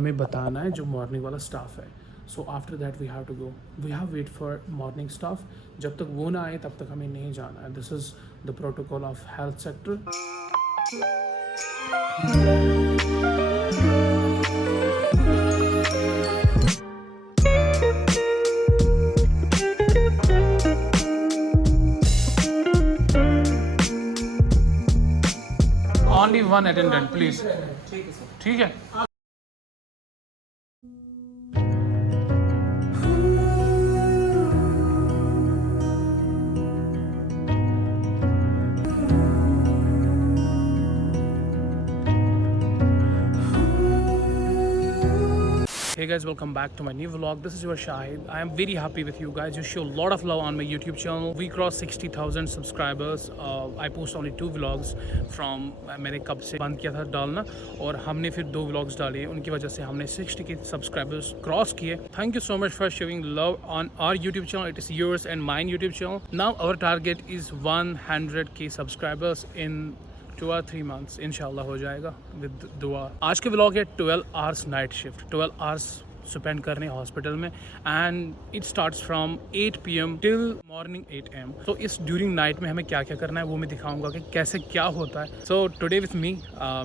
हमें बताना है जो मॉर्निंग वाला स्टाफ है. So after that we have to go. We have wait for morning staff. जब तक वो ना आए तब तक हमें नहीं जाना है. This is the protocol of health sector. Only one attendant, please. ठीक है. Hey guys, welcome back to my new vlog. This is your Shahid. I am very happy with you guys. You show a lot of love on my YouTube channel. We crossed 60,000 subscribers. I post only 2 vlogs from मैंने कब से बंद किया था डालना, और हमने फिर 2 vlogs डाले. उनकी वजह से हमने 60 के subscribers cross किए. Thank you so much for showing love on our YouTube channel. It is yours and mine YouTube channel. Now our target is 100k subscribers in 2 or 3 months. इंशाल्लाह हो जाएगा विद दुआ. आज के व्लॉग है 12 hours night shift. 12 hours spend करने hospital में, and it starts from 8 PM till morning 8 AM. तो इस ड्यूरिंग नाइट में हमें क्या क्या करना है वो मैं दिखाऊंगा कि कैसे क्या होता है. सो टुडे विथ मी,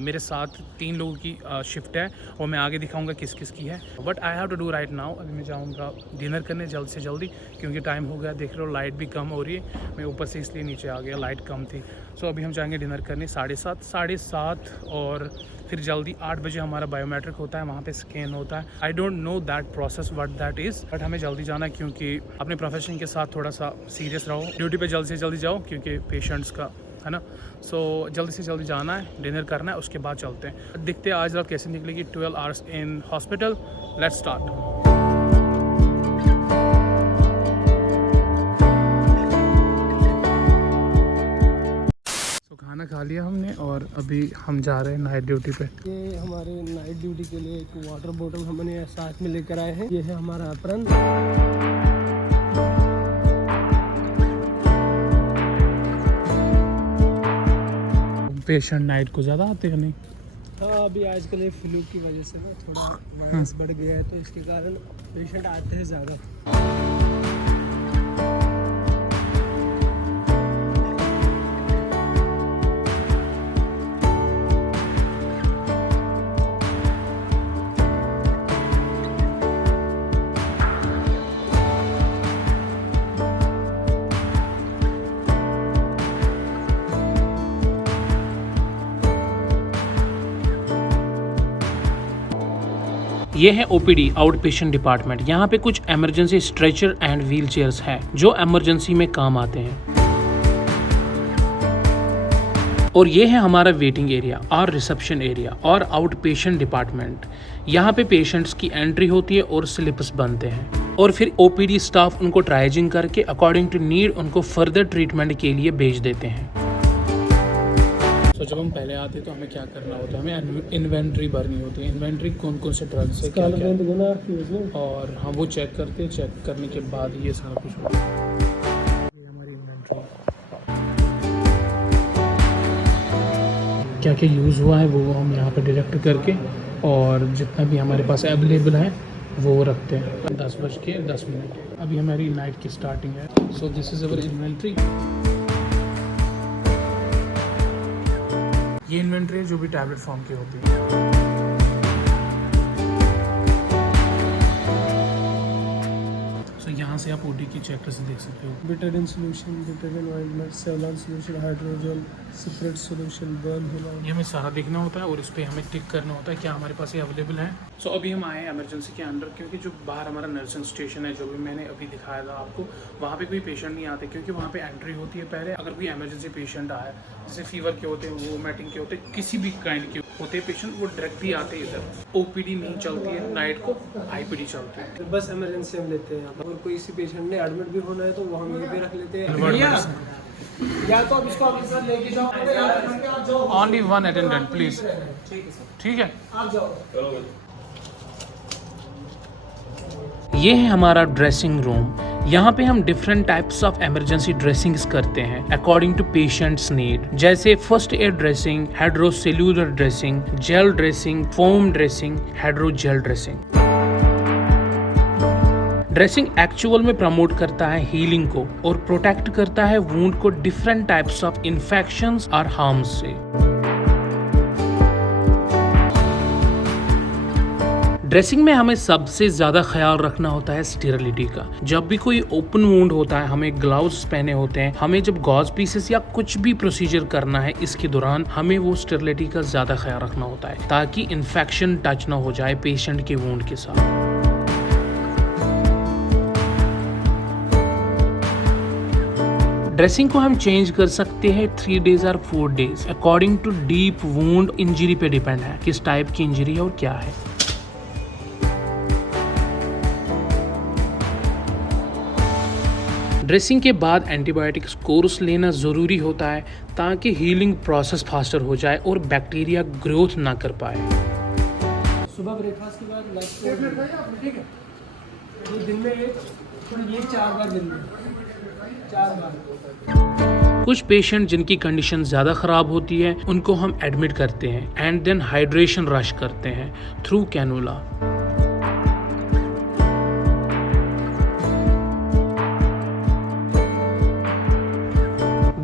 मेरे साथ 3 लोगों की शिफ्ट है, और मैं आगे दिखाऊंगा किस किस की है. But I have to do right now. अभी मैं जाऊँगा डिनर करने जल्द से जल्दी, क्योंकि टाइम हो गया. देख रहे हो लाइट भी कम हो रही है. मैं ऊपर से इसलिए नीचे आ गया, लाइट कम थी. सो अभी हम जाएंगे डिनर करने 7:30, और फिर जल्दी 8 बजे हमारा बायोमेट्रिक होता है, वहाँ पे स्कैन होता है. I don't know that process what that is, but हमें जल्दी जाना है, क्योंकि अपने प्रोफेशन के साथ थोड़ा सा सीरियस रहो. ड्यूटी पे जल्दी से जल्दी जाओ, क्योंकि पेशेंट्स का है ना. सो जल्दी से जल्दी जाना है, डिनर करना है, उसके बाद चलते हैं. दिखते हैं आज रात कैसे निकलेगी 12 hours in hospital. Let's start. खाना खा लिया हमने, और अभी हम जा रहे हैं नाइट ड्यूटी पे. ये हमारे नाइट ड्यूटी के लिए एक वाटर बोतल हमने साथ में लेकर आए हैं. ये है हमारा अप्रन. पेशेंट नाइट को ज़्यादा आते हैं नहीं? हाँ, अभी आजकल ये फ्लू की वजह से ना थोड़ा वायरस बढ़ गया है, तो इसके कारण पेशेंट आते हैं ज़्यादा. ये है OPD, आउट पेशेंट डिपार्टमेंट. यहाँ पे कुछ emergency stretcher and wheel chairs हैं जो इमरजेंसी में काम आते हैं. और ये है हमारा वेटिंग एरिया और रिसेप्शन एरिया और आउट पेशेंट डिपार्टमेंट. यहाँ पे पेशेंट्स की एंट्री होती है और स्लिप्स बनते हैं, और फिर OPD स्टाफ उनको ट्राइजिंग करके अकॉर्डिंग टू नीड उनको फर्दर ट्रीटमेंट के लिए भेज देते हैं. तो जब हम पहले आते तो हमें क्या करना होता है, हमें इन्वेंट्री भरनी होती है. इन्वेंट्री कौन कौन से ड्रग्स है, क्या क्या, और हम वो चेक करते हैं. चेक करने के बाद ये सारा कुछ होता है. ये हमारी इन्वेंट्री, क्या क्या यूज़ हुआ है वो हम यहाँ पे डायरेक्ट करके, और जितना भी हमारे पास अवेलेबल है वो रखते हैं. 10:10. अभी हमारी नाइट की स्टार्टिंग है. सो दिस इज़ अवर इन्वेंट्री. ये इन्वेंट्री जो भी टैबलेट फॉर्म की होती है. सो यहाँ से आप OD की चेकलिस्ट देख सकते हो. Betadine solution, Betadine ointment, Savlon solution, hydrogel, सिप्रेट सोल्यूशन, बर्न हिलाइन. ये हमें सारा देखना होता है, और इस पर हमें टिक करना होता है क्या हमारे पास ये अवेलेबल है. सो अभी हम आए हैं इमरजेंसी के अंदर, क्योंकि जो बाहर हमारा नर्सिंग स्टेशन है जो भी मैंने अभी दिखाया था आपको, वहाँ पे कोई पेशेंट नहीं आते, क्योंकि वहाँ पे एंट्री होती है पहले. अगर कोई इमरजेंसी पेशेंट आए, जैसे फीवर के होते हैं, वोमिटिंग के होते हैं, किसी भी काइंड के होते हैं पेशेंट, वो डायरेक्टली आते हैं इधर. OPD नहीं चलती है नाइट को, IPD चलती है. तो बस इमरजेंसी हम लेते हैं. और कोई इसी पेशेंट ने एडमिट भी होना है तो वो हम ये भी रख लेते हैं. या तो अब इसको अभी सर लेके जाओ. Only one attendant please. ठीक है, आप जाओ. ये है हमारा ड्रेसिंग रूम. यहाँ पे हम different types of emergency dressings करते हैं अकॉर्डिंग टू पेशेंट्स नीड, जैसे first aid dressing, hydrocellular dressing, gel dressing, foam dressing, hydrogel dressing. Dressing actual में प्रमोट करता है हीलिंग को और प्रोटेक्ट करता है वुंड को डिफरेंट टाइप्स ऑफ इन्फेक्शंस और हार्म्स से। ड्रेसिंग में हमें सबसे ज़्यादा ख्याल रखना होता है स्टेरिलिटी का। जब भी कोई ओपन वुंड होता है हमें ग्लव्स पहने होते हैं। हमें जब गॉज पीसेस या कुछ भी प्रोसीजर करना है इसके दौरान हमें वो स्टेरिलिटी का ज़्यादा ख्याल रखना होता है ताकि इन्फेक्शन टच ना हो जाए पेशेंट के वुंड के साथ। ड्रेसिंग को हम चेंज कर सकते हैं 3 days और 4 days according to deep wound injury पे डिपेंड है किस टाइप की इंजरी है और क्या है। ड्रेसिंग के बाद एंटीबायोटिक्स कोर्स लेना ज़रूरी होता है ताकि हीलिंग प्रोसेस फास्टर हो जाए और बैक्टीरिया ग्रोथ ना कर पाए। सुबह ब्रेकफास्ट के बाद लंच, ठीक है, तो दिन में ये 4 बार, दिन में 4 बार। कुछ पेशेंट जिनकी कंडीशन ज़्यादा ख़राब होती है उनको हम एडमिट करते हैं एंड देन हाइड्रेशन रश करते हैं through cannula.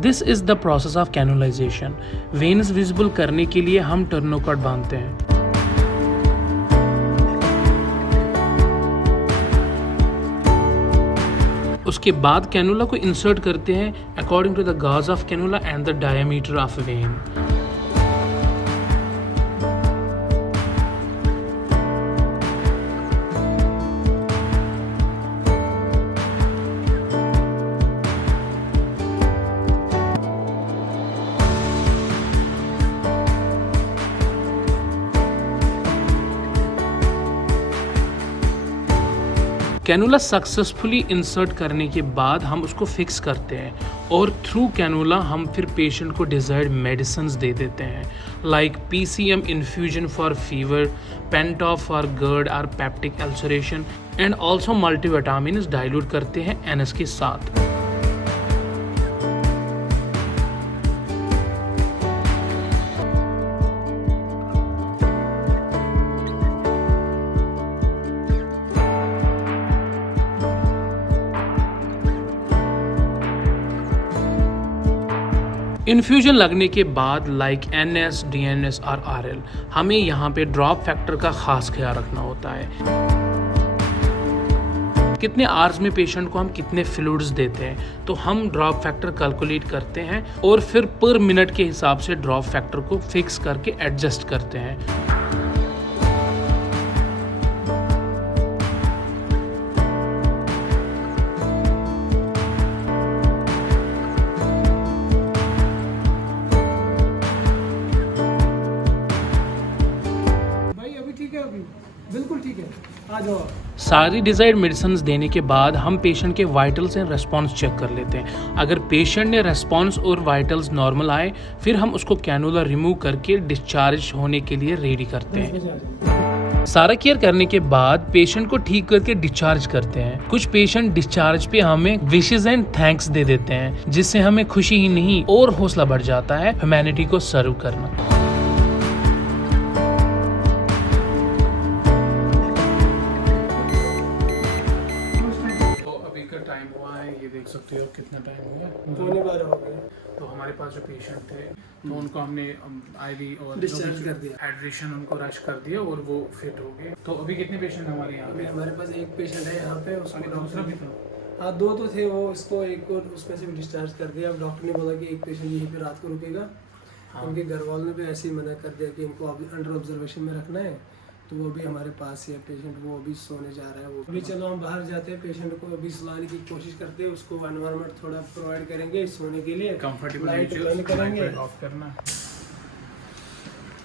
This is the process of cannulization. Veins visible करने के लिए हम टर्नोकॉट बांधते हैं। उसके बाद कैनुला को इंसर्ट करते हैं according to the gauge of cannula and the diameter of vein. Cannula successfully insert करने के बाद हम उसको फिक्स करते हैं और थ्रू कैनुला हम फिर पेशेंट को डिजायर्ड मेडिसिन्स दे देते हैं like PCM infusion for fever, Pantop for GERD और peptic ulceration and also multivitamins dilute करते हैं NS के साथ। इन्फ्यूजन लगने के बाद लाइक NS, DNS और RL हमें यहाँ पे ड्रॉप फैक्टर का खास ख्याल रखना होता है। कितने आवर्स में पेशेंट को हम कितने फ्लूइड्स देते हैं तो हम ड्रॉप फैक्टर कैलकुलेट करते हैं और फिर पर मिनट के हिसाब से ड्रॉप फैक्टर को फिक्स करके एडजस्ट करते हैं। बिल्कुल ठीक है, आ जाओ। सारी डिजायर्ड मेडिसिन देने के बाद हम पेशेंट के वाइटल्स एंड रेस्पॉन्स चेक कर लेते हैं। अगर पेशेंट ने रेस्पॉन्स और वाइटल्स नॉर्मल आए फिर हम उसको कैनुला रिमूव करके डिस्चार्ज होने के लिए रेडी करते हैं। सारा केयर करने के बाद पेशेंट को ठीक करके डिस्चार्ज करते हैं। कुछ पेशेंट डिस्चार्ज पे हमें विशेस एंड थैंक्स दे देते हैं जिससे हमें खुशी ही नहीं और हौसला बढ़ जाता है ह्यूमैनिटी को सर्व करना। टाइम हुआ है, ये देख सकते हो कितना टाइम हो गया, 12 हो गए। तो हमारे पास जो पेशेंट थे तो उनको हमने IV और डिस्चार्ज कर दिया, हाइड्रेशन उनको रश कर दिया और वो फिट हो गए। तो अभी कितने पेशेंट हमारे यहाँ पे? हमारे पास एक पेशेंट है यहाँ पे, उसको दूसरा भी था। हाँ 2 तो थे, वो इसको एक और उसमें से भी डिस्चार्ज कर दिया। अब डॉक्टर ने बोला कि एक पेशेंट यहीं पे रात को रुकेगा। हाँ। उनके घर वालों ने भी ऐसे ही मना कर दिया कि इनको अंडर ऑब्जर्वेशन में रखना है, तो वो भी हमारे पास ही है पेशेंट, वो अभी सोने जा रहा है। वो अभी चलो हम बाहर जाते हैं, पेशेंट को अभी सुलाने की कोशिश करते हैं, उसको एनवायरनमेंट थोड़ा प्रोवाइड करेंगे सोने के लिए, कंफर्टेबल लाइट बंद करेंगे, ऑफ करना।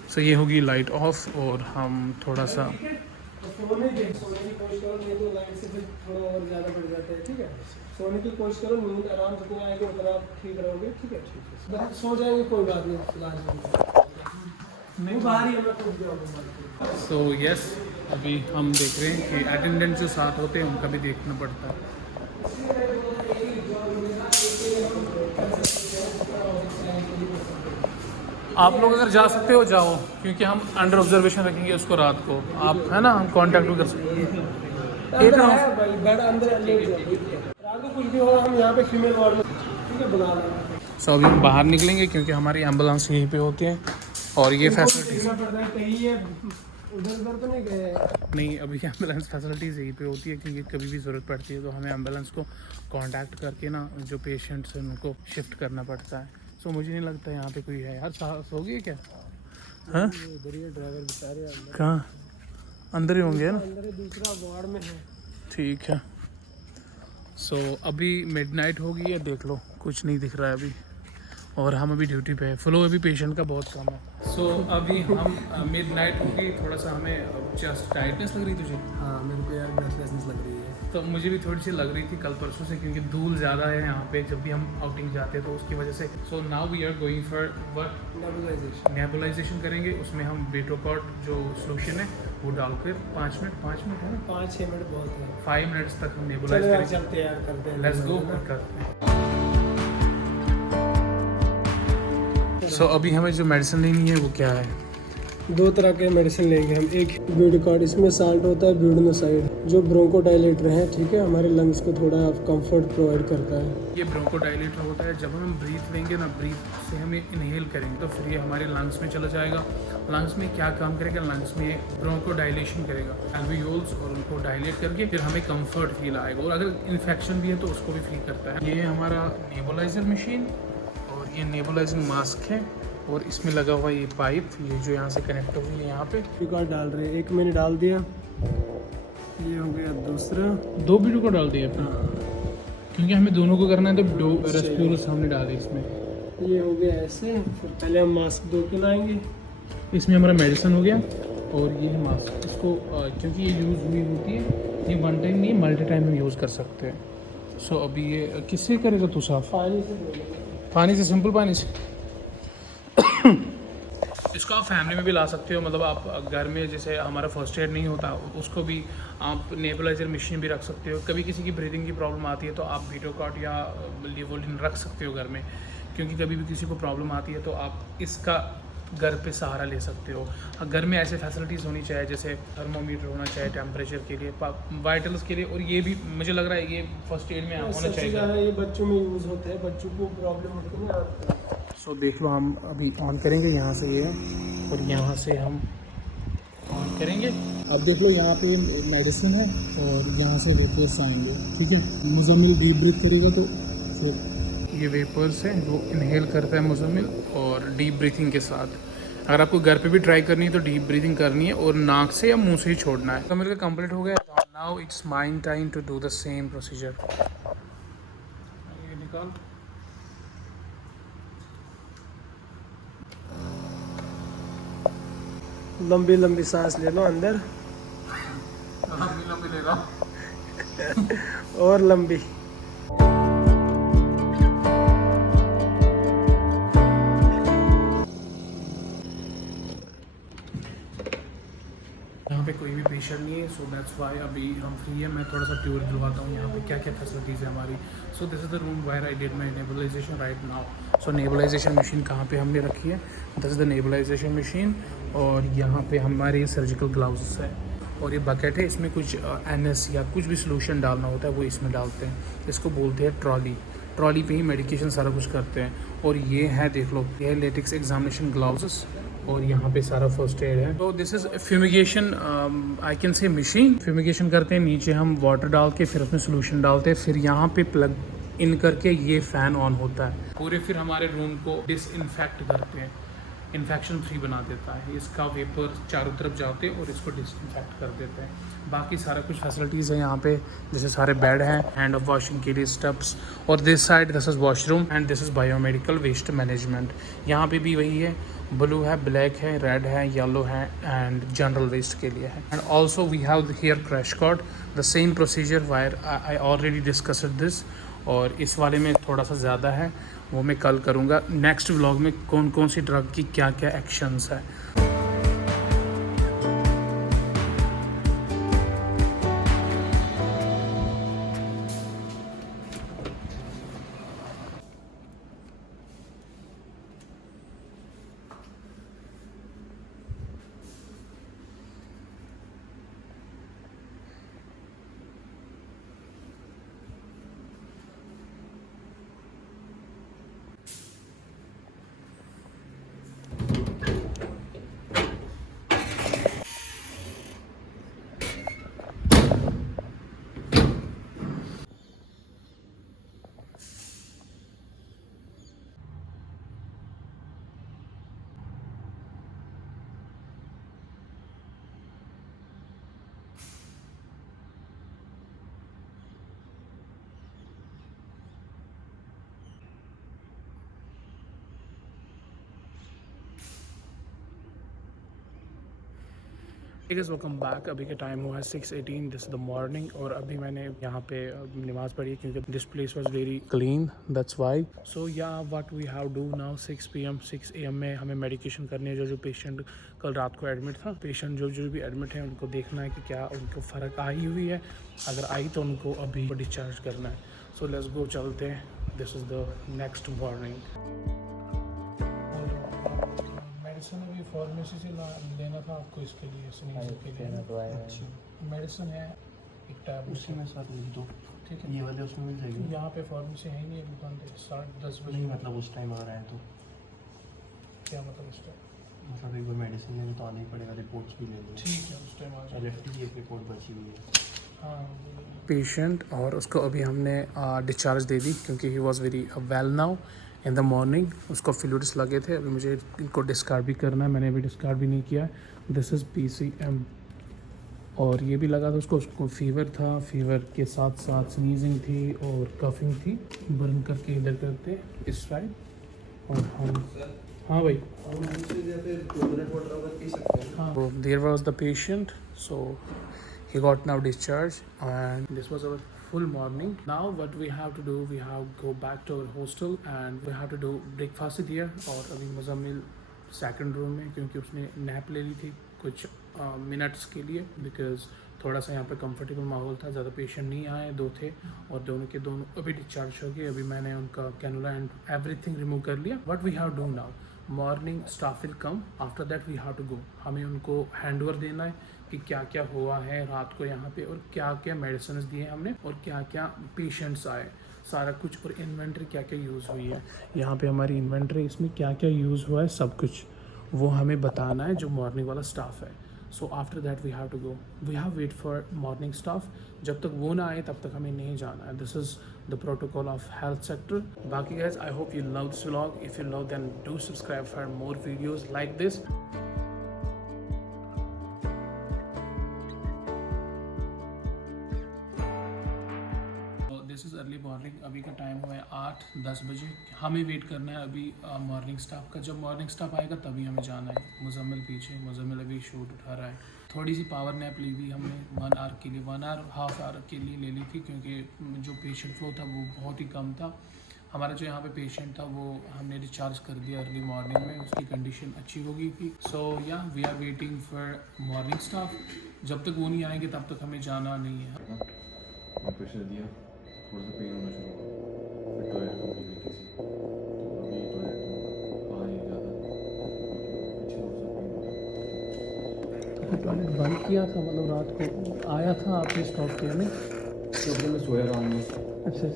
सो ये होगी लाइट ऑफ और हम थोड़ा सा सोने की कोशिश करो, नहीं तो लाइट से फिर थोड़ा और ज़्यादा बढ़ जाता है। ठीक है, सोने की कोशिश करो, नींद आराम से जितना आएगी उतना आप ठीक रहोगे। ठीक है, सो जाएंगे, कोई बात नहीं, फिलहाल नहीं बाहर ही हमें खुद जाओगे। सो यस, अभी हम देख रहे हैं कि अटेंडेंट जो साथ होते हैं उनका भी देखना पड़ता है। आप लोग अगर जा सकते हो जाओ, क्योंकि हम अंडर ऑब्जर्वेशन रखेंगे उसको रात को। आप है ना, हम कांटेक्ट भी कर सकते हैं। अंदर है भाई, बेड अंदर ले जाओ। रात को कुछ भी हो हम यहाँ पे फीमेल वार्ड में ठीक है बना लेंगे। सो अभी हम बाहर निकलेंगे क्योंकि हमारी एम्बुलेंस यहीं पे होती है और ये फैसिलिटीज़ पड़ता है कहीं है उधर उधर तो नहीं गए। नहीं, अभी एम्बुलेंस फैसिलिटीज़ यहीं पे होती है क्योंकि कभी भी ज़रूरत पड़ती है तो हमें एम्बुलेंस को कांटेक्ट करके ना जो पेशेंट्स हैं उनको शिफ्ट करना पड़ता है। सो मुझे नहीं लगता यहाँ पे कोई है यार। सो गई क्या? हाँ, उधर ही ड्राइवर बेचारे कहाँ? अंदर ही होंगे ना। अंदर दूसरा वार्ड में है। ठीक है। सो अभी मिडनाइट हो गई है, देख लो कुछ नहीं दिख रहा है अभी, और हम अभी ड्यूटी पे है। फ्लो अभी पेशेंट का बहुत कम है। सो अभी हम मिडनाइट हो गई, थोड़ा सा हमें जस्ट टाइटनेस लग रही तुझे? हाँ मेरे को यार ब्रेथलेसनेस लग रही है। तो मुझे भी थोड़ी सी लग रही थी कल परसों से, क्योंकि धूल ज़्यादा है यहाँ पे जब भी हम आउटिंग जाते हैं तो उसकी वजह से। So now we are going for work nebulisation करेंगे। उसमें हम बेटोकॉट जो सोल्यूशन है वो डालकर 5 मिनट है ना, 5-6 मिनट बहुत है। 5 मिनट्स तक हम नेबुलाइज करेंगे। चलते यार करते हैं। लेट्स गो करते हैं। सो अभी हमें जो मेडिसिन लेनी है वो क्या है? 2 तरह के मेडिसिन लेंगे हम। एक ब्यूडिकॉर्ड, इसमें साल्ट होता है ब्यूडिनोसाइड, जो ब्रोंकोडाइलेटर है ठीक है, हमारे लंग्स को थोड़ा कंफर्ट प्रोवाइड करता है। ये ब्रोंकोडाइलेटर होता है, जब हम ब्रीथ लेंगे ना, ब्रीथ से हम इनहेल करेंगे तो फिर ये हमारे लंग्स में चला जाएगा। लंग्स में क्या काम करेगा? लंग्स में ब्रोंकोडाइलेशन करेगा, एल्वियोल्स, और उनको डायलेट करके फिर हमें कंफर्ट फील आएगा। और अगर इन्फेक्शन भी है तो उसको भी फ्री करता है। ये हमारा नेबुलाइजर मशीन और ये नेबुलाइजिंग मास्क है, और इसमें लगा हुआ ये पाइप, ये जो यहाँ से कनेक्ट हुई है यहाँ पे। ब्यूडिकॉर्ड डाल रहे हैं, एक मैंने डाल दिया, ये हो गया दूसरा। 2 वीडियो को डाल दिया क्योंकि हमें दोनों को करना है, तो 2 रेस्पिरेटर्स हमने डाले इसमें। ये हो गया ऐसे। फिर पहले हम मास्क 2 के लाएंगे। इसमें हमारा मेडिसिन हो गया और ये है मास्क। इसको क्योंकि ये यूज़ हुई होती है, ये 1 टाइम नहीं, मल्टी टाइम हम यूज़ कर सकते हैं। सो अभी ये किससे करेगा तू साफ? पानी से धो लेंगे। पानी से, सिंपल पानी से। इसको आप फैमिली में भी ला सकते हो, मतलब आप घर में जैसे हमारा फर्स्ट एड नहीं होता उसको भी आप नेबुलाइजर मशीन भी रख सकते हो। कभी किसी की ब्रीदिंग की प्रॉब्लम आती है तो आप वीटोकॉट या लिवोलिन रख सकते हो घर में, क्योंकि कभी भी किसी को प्रॉब्लम आती है तो आप इसका घर पे सहारा ले सकते हो। घर में ऐसे फैसिलिटीज़ होनी चाहिए, जैसे थर्मोमीटर होना चाहिए टेम्परेचर के लिए, वाइटल्स के लिए, और ये भी मुझे लग रहा है ये फर्स्ट एड में होना चाहिए। ये बच्चों में यूज़ होता है, बच्चों को प्रॉब्लम होती है ना। सो देख लो, हम अभी ऑन करेंगे यहाँ से ये, और यहाँ से हम ऑन करेंगे। अब देख लो यहाँ पे मेडिसिन है और यहाँ से वेपर्स आएंगे, ठीक है। मुजम्मिल डीप ब्रीथ करेगा तो फिर ये वेपर्स है वो इनहेल करता है मुजम्मिल, और डीप ब्रीथिंग के साथ। अगर आपको घर पे भी ट्राई करनी है तो डीप ब्रीथिंग करनी है और नाक से या मुंह से ही छोड़ना है। तो मेरे को कंप्लीट हो गया। Now it's mine time to do the same procedure. ये निकाल। लंबी लंबी सांस ले लो अंदर। लंबी ले रहा और लंबी। यहाँ पे कोई भी पेशेंट नहीं है, सो दैट्स वाई अभी हम फ्री है। मैं थोड़ा सा टूर दिलवाता हूँ यहाँ पे क्या क्या फैसिलिटीज़ है हमारी। So this is the room where I did my nebulisation right now. So nebulisation machine कहाँ पे हमने रखी है? This is the nebulisation machine, और यहाँ पे हमारे सर्जिकल ग्लव्स है, और ये बकेट है, इसमें कुछ NS या कुछ भी सोल्यूशन डालना होता है वो इसमें डालते हैं। इसको बोलते हैं ट्रॉली। ट्रॉली पे ही मेडिकेशन सारा कुछ करते हैं। और ये है, देख लो, ये है लेटेक्स एग्जामिनेशन ग्लव्स, और यहाँ पे सारा फर्स्ट एड है। तो this is fumigation, I can say machine. Fumigation करते हैं, नीचे हम वाटर डाल के फिर उसमें सोल्यूशन डालते हैं, फिर यहाँ पे प्लग इन करके ये फ़ैन ऑन होता है। पूरे फिर हमारे रूम को डिसइंफेक्ट करते हैं, इन्फेक्शन फ्री बना देता है। इसका वेपर चारों तरफ जाते हैं और इसको डिसइंफेक्ट कर देते हैं। बाकी सारा कुछ फैसिलिटीज़ है यहाँ पे, जैसे सारे बेड हैं, हैंड ऑफ वॉशिंग के लिए स्टब्स, और this side this is washroom and this is biomedical waste management. यहाँ पे भी वही है, ब्लू है, ब्लैक है, रेड है, येलो है, एंड जनरल वेस्ट के लिए है। And also we have here crash cord, the same procedure where I already discussed this, और इस वाले में थोड़ा सा ज़्यादा है, वो मैं कल करूँगा नेक्स्ट व्लॉग में, कौन कौन सी ड्रग की क्या क्या एक्शंस है। Guys welcome back. अभी के टाइम हुआ है 6:18, दिस इज द मॉर्निंग। और अभी मैंने यहाँ पे नमाज़ पढ़ी क्योंकि this place was very clean, that's why. So yeah what we have do now, 6 AM में हमें मेडिकेशन करनी है। जो पेशेंट कल रात को एडमिट था, पेशेंट जो भी एडमिट है उनको देखना है कि क्या उनको फ़र्क आई हुई है। अगर आई तो उनको अभी डिस्चार्ज करना है। सो लेट्स गो, चलते हैं। This is the next morning. Medicine अभी फार्मेसी से लेना था आपको, इसके लिए स्नीजिंग के लिए। अच्छी मेडिसिन है, एक टैब उसी में साथ लिख दो, ठीक है। ये वाले उसमें मिल जाएगी। यहाँ पे फार्मेसी है ही नहीं, दुकान पे 10:30 बजे। नहीं मतलब उस टाइम आ रहा है तो क्या मतलब उस टाइम? मतलब एक बार मेडिसिन लेने तो आना ही पड़ेगा, रिपोर्ट्स भी ले लो। ठीक है, उस टाइम आ जाए। लेफ्ट की एक रिपोर्ट बची हुई है। हाँ, पेशेंट और उसको अभी हमने डिस्चार्ज दे दी क्योंकि he was very well now in the morning. उसको फ्लूइड्स लगे थे, अभी मुझे इनको डिस्कार्ड भी करना है। मैंने अभी डिस्कार्ड भी नहीं किया। This is PCM। और ये भी लगा था उसको फीवर था, फीवर के साथ साथ स्नीजिंग थी और कफिंग थी। बर्न करके इधर करते इस साइड। और हम हाँ भाई, हाँ, there was the patient, so he got now discharged, and this was our full morning. Now what we have to do, we have go back to our hostel and we have to do breakfast here. और अभी Muzammil second room में, क्योंकि उसने nap ले ली थी कुछ minutes के लिए, बिकॉज थोड़ा सा यहाँ पे कंफर्टेबल माहौल था, ज़्यादा पेशेंट नहीं आए, 2 थे और दोनों के दोनों अभी डिस्चार्ज हो गए। अभी मैंने उनका कैनुला एंड एवरीथिंग रिमूव कर लिया। What we have do now, morning staff will come, after that we have to go. हमें उनको हैंड ओवर देना है कि क्या क्या हुआ है रात को यहाँ पे, और क्या क्या मेडिसिन दिए हमने, और क्या क्या पेशेंट्स आए, सारा कुछ, और इन्वेंट्री क्या क्या यूज़ हुई है। यहाँ पे हमारी इन्वेंट्री, इसमें क्या क्या यूज़ हुआ है, सब कुछ वो हमें बताना है जो मॉर्निंग वाला स्टाफ है। So after that we have to go, we have wait for morning staff. जब तक वो ना आए तब तक हमें नहीं जाना है। This is the protocol of health sector. बाकी guys, I hope you love this vlog. If you love then do subscribe for more videos like this. This is early morning. अभी का टाइम हुआ है 8-10 बजे। हमें वेट करना है अभी मॉर्निंग स्टाफ का। जब मॉर्निंग स्टाफ आएगा तभी हमें जाना है। मुज़म्मिल पीछे, मुज़म्मिल अभी शूट उठा रहा है। थोड़ी सी पावर नैप ली थी हमने 1 आवर के लिए, 1 आवर हाफ आवर के लिए ले ली थी, क्योंकि जो पेशेंट फ्लो था वो बहुत ही कम था। हमारा जो यहाँ पे पेशेंट था वो हमने डिस्चार्ज कर दिया अर्ली मॉर्निंग में, उसकी कंडीशन अच्छी हो गई थी। So yeah we are waiting for morning staff. जब तक वो नहीं आएंगे तब तक हमें जाना नहीं है। प्रेशर दिया, थोड़ा सा पेन होना शुरू हुआ, फिर टॉयलेट को भी किसी, तो अभी टॉयलेट आ नहीं ज़्यादा, पीछे थोड़ा सा पेन होता। टॉयलेट बंद किया था, मतलब रात को आया था आपने स्टॉप किया नहीं? तो मैं सोया रहा हूँ। अच्छा।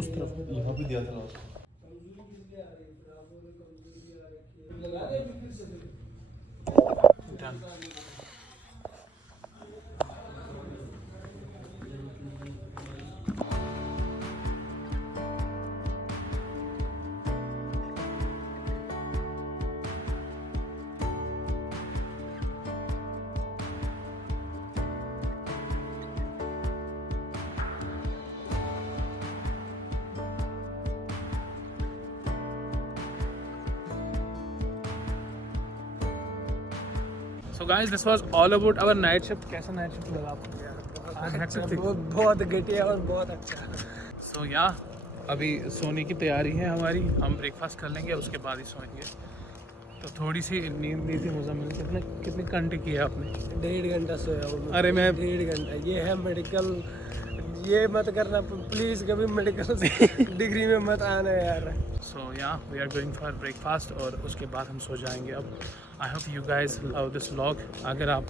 उस तरफ यहाँ पे दिया था last. So guys, this was all about our night shift. कैसा नाइट शिफ्ट लगा आपको? आज hectic थी। बहुत घटिया और बहुत अच्छा। So yeah, अभी सोने की तैयारी है हमारी। हम ब्रेकफास्ट कर लेंगे, उसके बाद ही सोएंगे। तो थोड़ी सी नींद ली थी मुझे। कितने घंटे किए आपने? 1.5 घंटा सोया हूँ। अरे मैं 1.5 घंटा। ये है मेडिकल, ये मत करना प्लीज़, कभी मेडिकल डिग्री में मत आना यार। So yeah we are going for breakfast और उसके बाद हम सो जाएंगे। अब I hope you guys love this vlog. अगर आप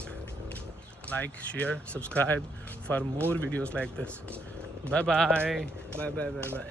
like, share, subscribe for more videos like this. Bye bye. Bye bye bye bye.